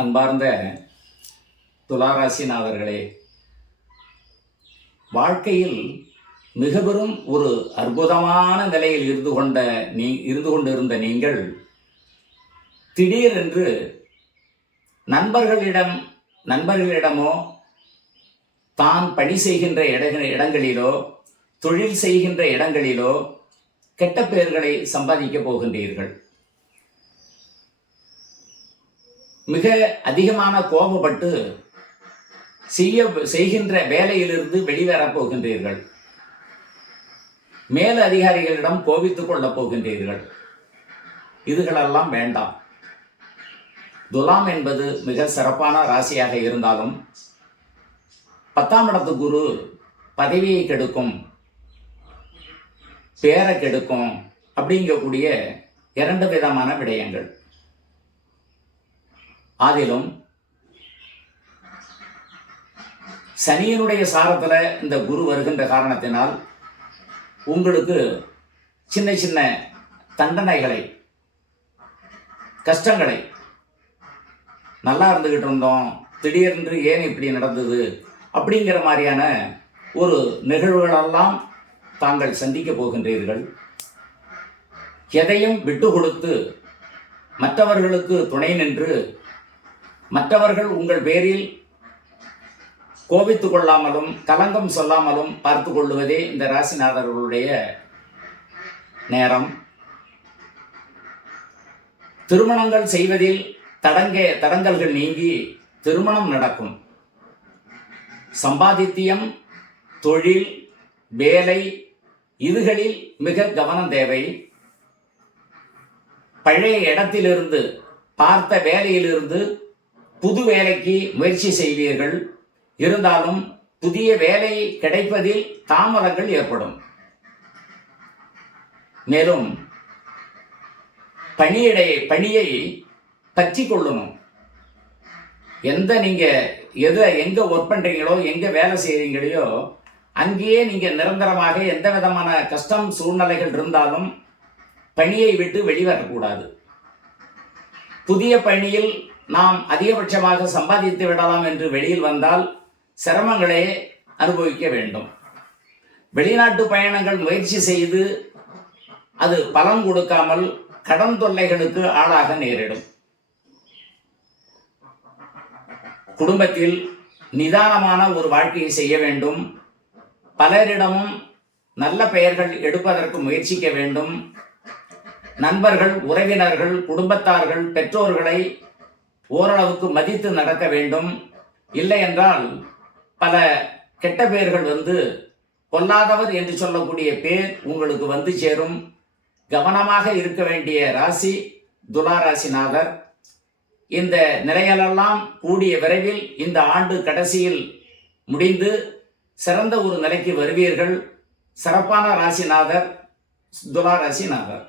அன்பார்ந்த துளாராசிநாதர்களே, வாழ்க்கையில் மிக பெரும் ஒரு அற்புதமான நிலையில் இருந்து கொண்டிருந்த நீங்கள் திடீரென்று நண்பர்களிடமோ தான் பணி செய்கின்ற இடங்களிலோ தொழில் செய்கின்ற இடங்களிலோ கெட்ட பெயர்களை சம்பாதிக்கப் போகின்றீர்கள். மிக அதிகமான கோபப்பட்டு செய்கின்ற வேலையிலிருந்து வெளிவரப் போகின்றீர்கள். மேல் அதிகாரிகளிடம் கோபித்துக் கொள்ளப் போகின்றீர்கள். இதுகளெல்லாம் வேண்டாம். துலாம் என்பது மிக சிறப்பான ராசியாக இருந்தாலும் 10ஆம் இடத்து குரு பதவியை கெடுக்கும், பேரை கெடுக்கும் அப்படிங்கக்கூடிய 2 விதமான விடயங்கள். அதிலும் சனியினுடைய சாரத்தில் இந்த குரு வருகின்ற காரணத்தினால் உங்களுக்கு சின்ன சின்ன தண்டனைகளை, கஷ்டங்களை, நல்லா இருந்துகிட்டு இருந்தோம் திடீரென்று ஏன் இப்படி நடந்தது அப்படிங்கிற மாதிரியான ஒரு நிகழ்வுகளெல்லாம் தாங்கள் சந்திக்க போகின்றீர்கள். எதையும் விட்டு கொடுத்து மற்றவர்களுக்கு துணை நின்று மற்றவர்கள் உங்கள் பேரில் கோபித்துக் கொள்ளாமலும் கலங்கம் சொல்லாமலும் பார்த்து கொள்ளுவதே இந்த ராசிநாதர்களுடைய நேரம். திருமணங்கள் செய்வதில் தடங்கல்கள் நீங்கி திருமணம் நடக்கும். சம்பாதித்தியம், தொழில், வேலை இதுகளில் மிக கவனம் தேவை. பழைய இடத்திலிருந்து பார்த்த வேலையிலிருந்து புது வேலைக்கு முயற்சி செய்வீர்கள். இருந்தாலும் புதிய வேலை கிடைப்பதில் தாமதங்கள் ஏற்படும். மேலும் பணியை பற்றி கொள்ளணும். எங்க ஒர்க் பண்றீங்களோ, எங்க வேலை செய்றீங்களோ அங்கேயே நீங்க நிரந்தரமாக எந்த விதமான கஷ்டம் சூழ்நிலைகள் இருந்தாலும் பணியை விட்டு வெளிவரக்கூடாது. புதிய பணியில் நாம் அதிகபட்சமாக சம்பாதித்து விடலாம் என்று வெளியில் வந்தால் சிரமங்களே அனுபவிக்க வேண்டும். வெளிநாட்டு பயணங்கள் முயற்சி செய்து அது பலன் கொடுக்காமல் கடன் தொல்லைகளுக்கு ஆளாக நேரிடும். குடும்பத்தில் நிதானமான ஒரு வாழ்க்கையை செய்ய வேண்டும். பலரிடமும் நல்ல பெயர்கள் எடுப்பதற்கு முயற்சிக்க வேண்டும். நண்பர்கள், உறவினர்கள், குடும்பத்தார்கள், பெற்றோர்களை ஓரளவுக்கு மதித்து நடக்க வேண்டும். இல்லை என்றால் பல கெட்ட பெயர்கள் பொல்லாதவர் என்று சொல்லக்கூடிய பேர் உங்களுக்கு வந்து சேரும். கவனமாக இருக்க வேண்டிய ராசி துளாராசிநாதர். இந்த நிலைகளெல்லாம் கூடிய விரைவில் இந்த ஆண்டு கடைசியில் முடிந்து சிறந்த ஒரு நிலைக்கு வருவீர்கள். சிறப்பான ராசிநாதர் துளாராசிநாதர்.